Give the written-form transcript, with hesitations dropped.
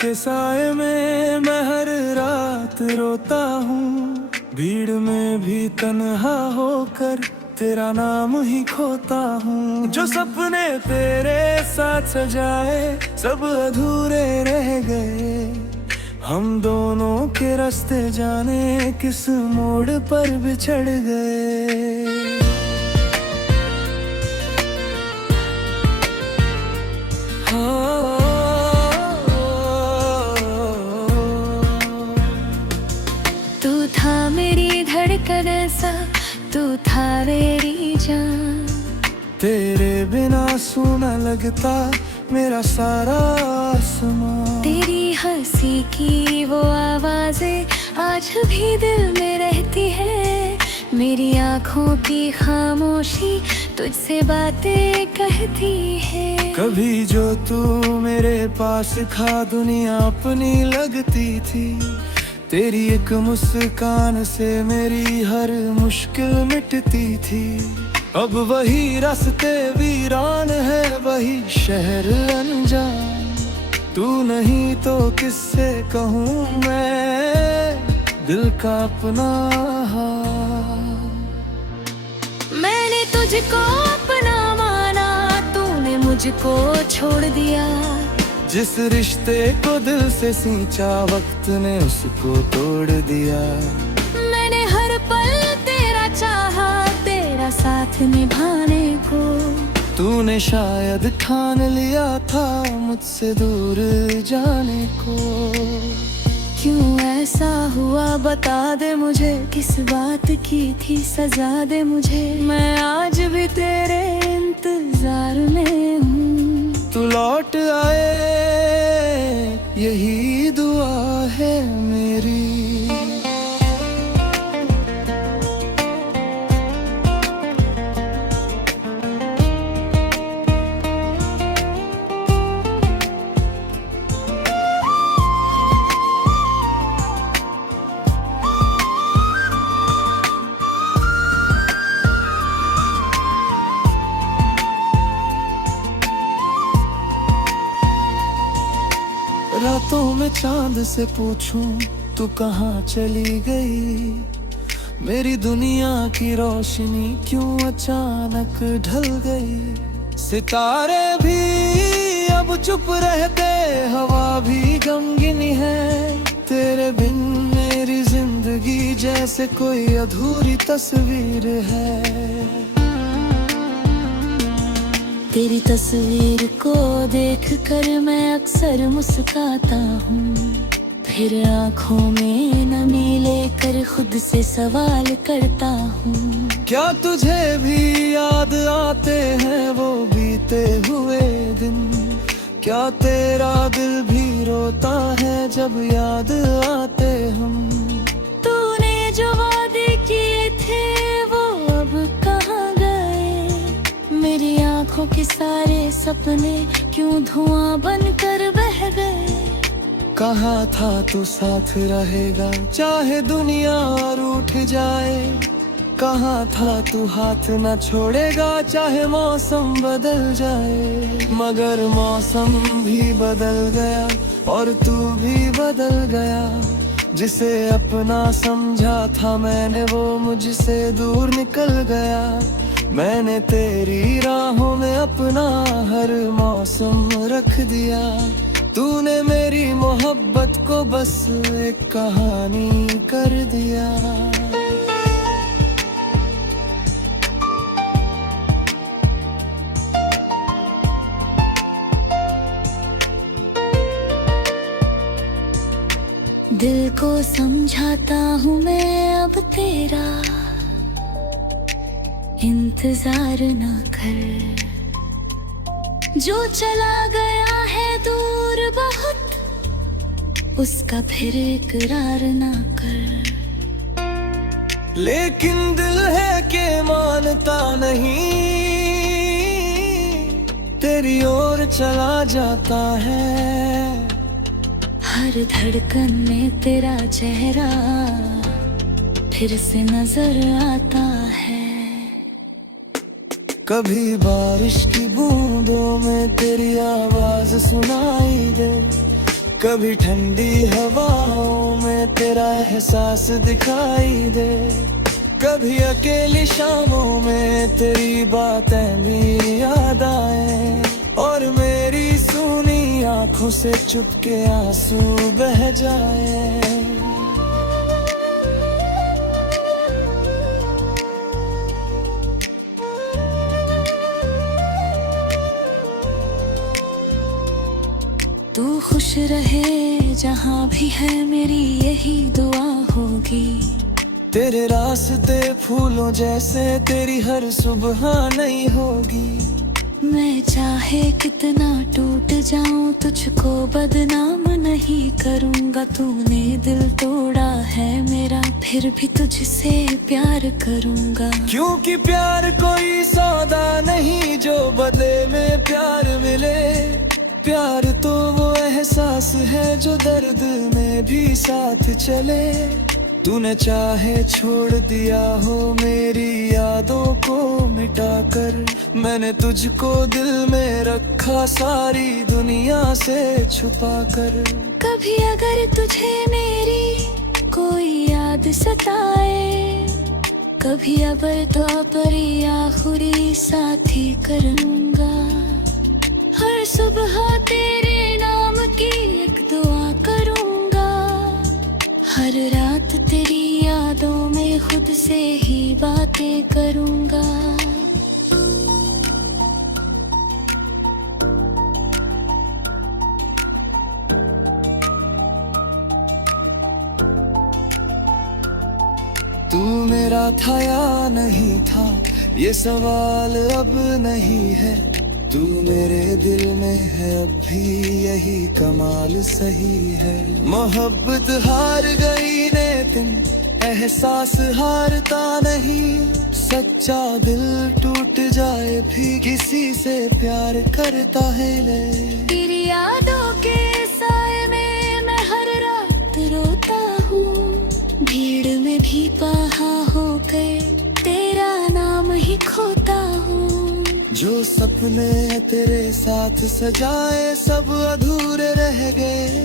के साए में मैं हर रात रोता हूँ, भीड़ में भी तन्हा होकर तेरा नाम ही खोता हूँ। जो सपने तेरे साथ सजाए सब अधूरे रह गए, हम दोनों के रास्ते जाने किस मोड़ पर बिछड़ गए। तू था मेरी धड़कन सा, तू था मेरी जान। तेरे बिना सूना लगता मेरा सारा आसमां। तेरी हंसी की वो आवाजें आज भी दिल में रहती है। मेरी आँखों की खामोशी तुझसे बातें कहती है। कभी जो तू मेरे पास था दुनिया अपनी लगती थी, तेरी एक मुस्कान से मेरी हर मुश्किल मिटती थी। अब वही रास्ते वीरान है, वही शहर अनजान। तू नहीं तो किससे कहूँ मैं दिल का अपना हाल। मैंने तुझको अपना माना, तूने मुझको छोड़ दिया। जिस रिश्ते को दिल से सींचा वक्त ने उसको तोड़ दिया। मैंने हर पल तेरा चाहा, तेरा साथ निभाने को। तूने शायद ठान लिया था मुझसे दूर जाने को। क्यों ऐसा हुआ बता दे मुझे, किस बात की थी सजा दे मुझे। मैं आज भी तेरे इंतजार में हूँ। तू लौट आए यही दुआ है मेरी। रातों में चांद से पूछूं तू कहाँ चली गई। मेरी दुनिया की रोशनी क्यों अचानक ढल गई। सितारे भी अब चुप रहते, हवा भी गमगीन है। तेरे बिन मेरी जिंदगी जैसे कोई अधूरी तस्वीर है। तेरी तस्वीर को देख कर मैं अक्सर मुस्कुराता हूँ। फिर आँखों में नमी लेकर खुद से सवाल करता हूँ। क्या तुझे भी याद आते हैं वो बीते हुए दिन। क्या तेरा दिल भी रोता है जब याद आते हम। तूने जो वादे किए थे वो अब कहाँ गए। मेरी आँखों के सारे सपने क्यों धुआं बनकर बह गए। कहा था तू साथ रहेगा चाहे दुनिया रूठ जाए। कहा था तू हाथ न छोड़ेगा चाहे मौसम बदल जाए। मगर मौसम भी बदल गया और तू भी बदल गया। जिसे अपना समझा था मैंने वो मुझसे दूर निकल गया। मैंने तेरी राहों में अपना हर मौसम रख दिया। तूने मेरी मोहब्बत को बस एक कहानी कर दिया। दिल को समझाता हूँ मैं अब तेरा, इंतजार ना कर। जो चला गया है दूर बहुत, उसका फिर इकरार ना कर। लेकिन दिल है के मानता नहीं, तेरी ओर चला जाता है। हर धड़कन में तेरा चेहरा फिर से नजर आता है। कभी बारिश की बूंदों में तेरी आवाज सुनाई दे। कभी ठंडी हवाओं में तेरा एहसास दिखाई दे, कभी अकेली शामों में तेरी बातें भी याद आए, और मेरी सूनी आंखों से चुपके आंसू बह जाए। तू खुश रहे जहाँ भी है, मेरी यही दुआ होगी। तेरे रास्ते फूलों जैसे, तेरी हर सुबह नई होगी। मैं चाहे कितना टूट जाऊं, तुझको बदनाम नहीं करूंगा। तूने दिल तोड़ा है मेरा, फिर भी तुझसे प्यार करूंगा। क्योंकि प्यार कोई सौदा नहीं जो बदले में प्यार मिले। प्यार तो वो एहसास है जो दर्द में भी साथ चले। तूने चाहे छोड़ दिया हो मेरी यादों को मिटाकर, मैंने तुझको दिल में रखा सारी दुनिया से छुपाकर। कभी अगर तुझे मेरी कोई याद सताए, कभी अबर तो अपरी आखिरी साथी करूंगा। हर सुबह तेरे नाम की एक दुआ करूंगा, हर रात तेरी यादों में खुद से ही बातें करूंगा। तू मेरा था या नहीं था, ये सवाल अब नहीं है। तू मेरे दिल में है अब भी, यही कमाल सही है। मोहब्बत हार गई लेकिन एहसास हारता नहीं। सच्चा दिल टूट जाए भी किसी से प्यार करता है ले। तेरी यादों के साए में मैं हर रात रोता हूँ, भीड़ में भी पहा होकर तेरा नाम ही खोता हूँ। जो सपने तेरे साथ सजाए सब अधूरे रह गए।